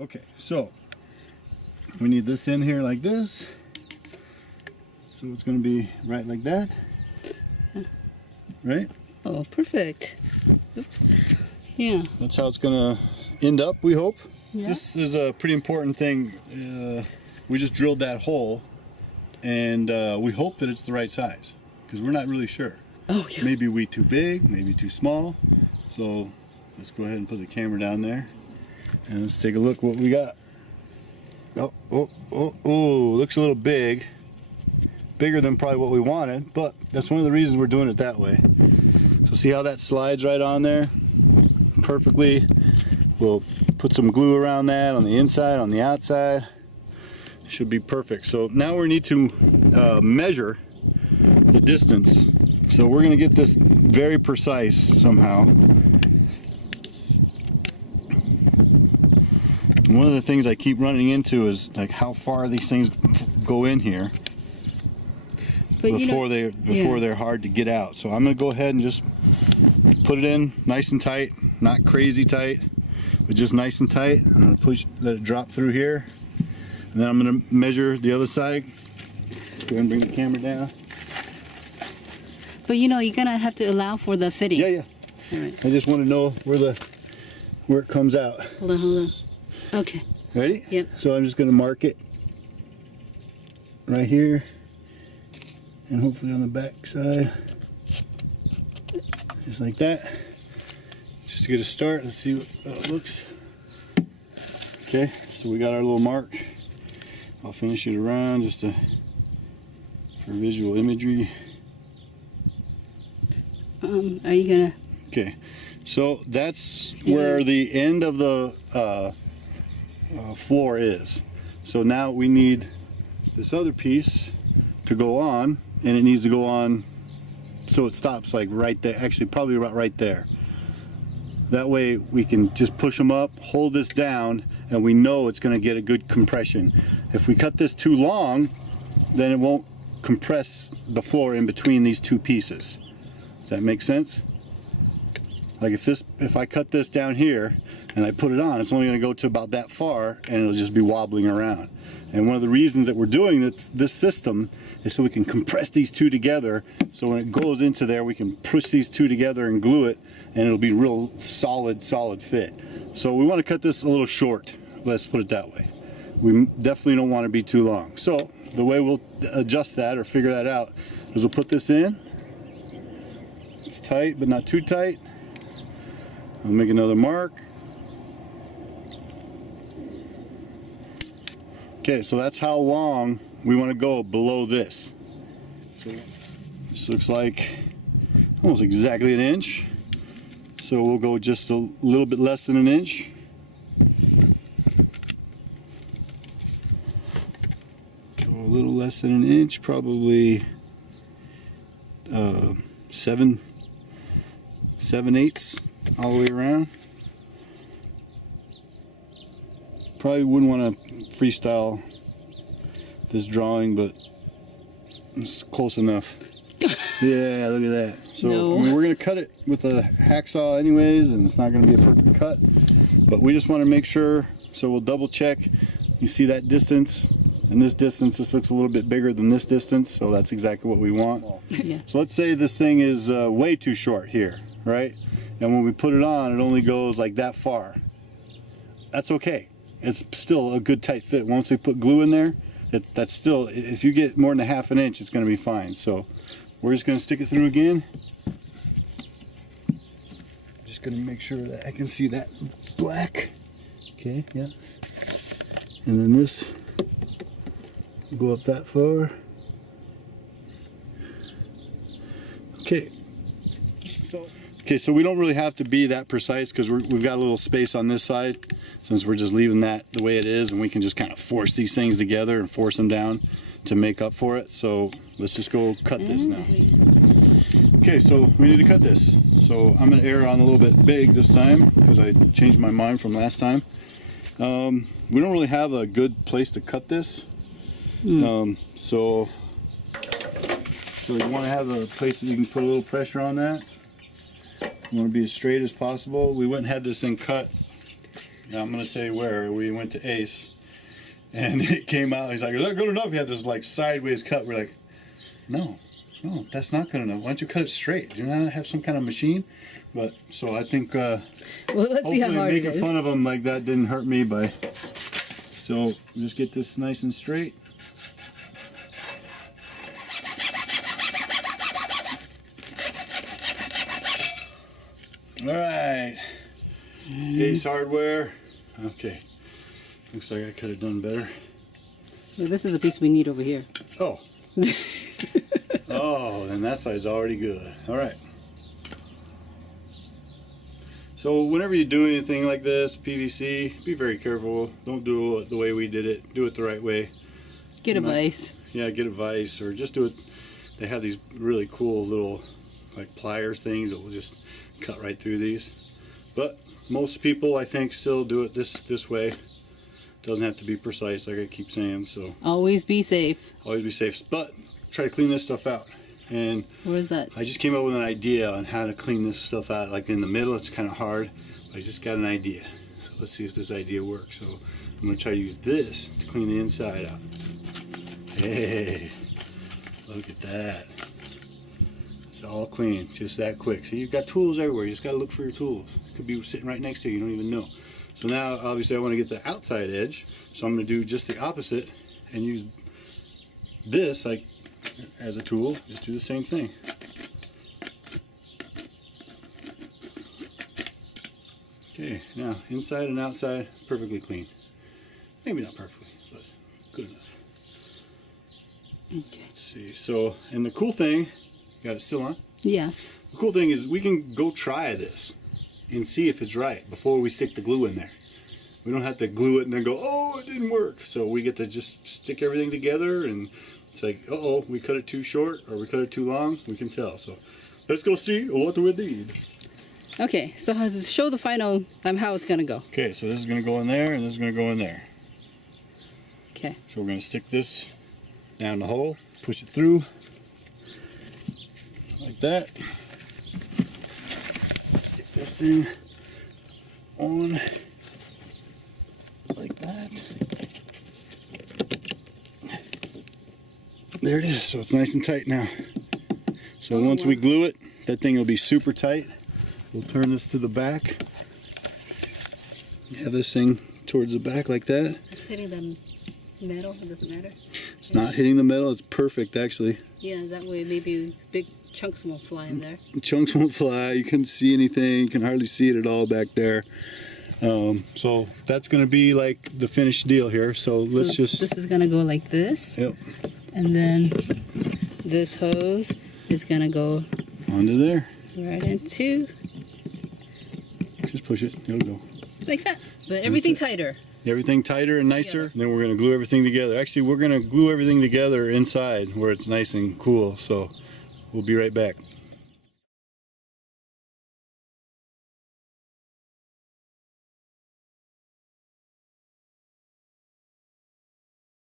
Okay, so we need this in here like this. So it's going to be right like that. Right? Oh, perfect. Oops. Yeah. That's how it's going to end up, we hope. Yeah. This is a pretty important thing. We just drilled that hole, and we hope that it's the right size, because we're not really sure. Oh, yeah. Maybe we too big, maybe too small. So let's go ahead and put the camera down there, and let's take a look what we got. Oh, looks a little big. Bigger than probably what we wanted, but that's one of the reasons we're doing it that way. So see how that slides right on there perfectly. We'll put some glue around that on the inside, on the outside. Should be perfect. So now we need to measure the distance. So we're going to get this very precise somehow. And one of the things I keep running into is like how far these things go in here. But before they're hard to get out. So I'm going to go ahead and just put it in nice and tight, not crazy tight, but just nice and tight. I'm going to let it drop through here, and then I'm going to measure the other side. Go ahead and bring the camera down. But you're gonna have to allow for the fitting. Yeah. All right. I just want to know where it comes out. Hold on. Okay. Ready? Yep. So I'm just going to mark it right here. And hopefully on the back side, just like that. Just to get a start, let's see how it looks. Okay, so we got our little mark. I'll finish it around just for visual imagery. Are you gonna? Okay, so that's where the end of the floor is. So now we need this other piece to go on. And it needs to go on so it stops like right there, actually probably about right there. That way we can just push them up, hold this down, and we know it's going to get a good compression. If we cut this too long, then it won't compress the floor in between these two pieces. Does that make sense? Like if I cut this down here and I put it on, it's only going to go to about that far, and it'll just be wobbling around. And one of the reasons that we're doing this system is so we can compress these two together, so when it goes into there we can push these two together and glue it, and it'll be real solid fit. So we want to cut this a little short, let's put it that way. We definitely don't want to be too long. So the way we'll adjust that or figure that out is we'll put this in. It's tight but not too tight. I'll make another mark. Okay, so that's how long we want to go below this. So this looks like almost exactly an inch. So we'll go just a little bit less than an inch. So a little less than an inch, probably 7/8 all the way around. Probably wouldn't want to freestyle this drawing, but it's close enough. Yeah, look at that. So no. I mean, we're going to cut it with a hacksaw anyways, and it's not going to be a perfect cut, but we just want to make sure. So we'll double check. You see that distance and this distance, this looks a little bit bigger than this distance, so that's exactly what we want. Yeah. So let's say this thing is way too short here, right? And when we put it on, it only goes like that far. That's okay. It's still a good tight fit. Once we put glue in there, that's still, if you get more than a ½ inch, it's going to be fine. So we're just going to stick it through again. Just going to make sure that I can see that black. Okay, yeah. And then this will go up that far. Okay. So we don't really have to be that precise, because we've got a little space on this side, since we're just leaving that the way it is, and we can just kind of force these things together and force them down to make up for it. So let's just go cut this now. Okay, so we need to cut this. So I'm going to err on a little bit big this time, because I changed my mind from last time. We don't really have a good place to cut this. So you want to have a place that you can put a little pressure on that. You want to be as straight as possible. We went and had this thing cut I'm gonna say where we went to Ace, and it came out. He's like, "Is that good enough?" He had this like sideways cut. We're like, "No, that's not good enough. Why don't you cut it straight? Do you not have some kind of machine?" But so I think Well, let's see how hopefully hard it making is. fun of him like that didn't hurt me by. So just get this nice and straight. All right, Ace Hardware. Okay, looks like I could have done better. Well, this is the piece we need over here. Oh. Oh, then that side's already good. All right. So whenever you do anything like this, PVC, be very careful. Don't do it the way we did it. Do it the right way. Get a vise. Yeah, get a vise, or just do it. They have these really cool little like pliers things that will just cut right through these. But most people, I think, still do it this way. Doesn't have to be precise, like I keep saying. So Always be safe. always be safe. But try to clean this stuff out. And Where is that? I just came up with an idea on how to clean this stuff out. Like in the middle, it's kind of hard. But I just got an idea. So let's see if this idea works. So I'm going to try to use this to clean the inside out. Hey, look at that. It's all clean, just that quick. So you've got tools everywhere. You just got to look for your tools. It could be sitting right next to you. You don't even know. So now, obviously, I want to get the outside edge. So I'm going to do just the opposite and use this like as a tool. Just do the same thing. Okay, now inside and outside, perfectly clean. Maybe not perfectly, but good enough. Okay. Let's see. So, and the cool thing, got it still on? Yes. The cool thing is we can go try this and see if it's right before we stick the glue in there. We don't have to glue it and then go, oh, it didn't work. So we get to just stick everything together, and it's like, uh-oh, we cut it too short or we cut it too long. We can tell. So let's go see what we need. Okay, so show the final how it's gonna go. Okay, so this is going to go in there and this is going to go in there. Okay. So we're going to stick this down the hole, push it through like that. Stick this in on like that. There it is. So it's nice and tight now. So once we glue it, that thing will be super tight. We'll turn this to the back. Have this thing towards the back like that. It's hitting the metal. It doesn't matter. It's not hitting the metal. It's perfect, actually. Yeah, that way maybe big chunks won't fly in there. Chunks won't fly. You couldn't see anything. You can hardly see it at all back there. So that's going to be like the finished deal here. So let's just... This is going to go like this. Yep. And then this hose is going to go Onto there. right into Just push it. It'll go. like that. But everything tighter. Everything tighter and nicer. And then we're going to glue everything together. Actually, we're going to glue everything together inside where it's nice and cool. So we'll be right back.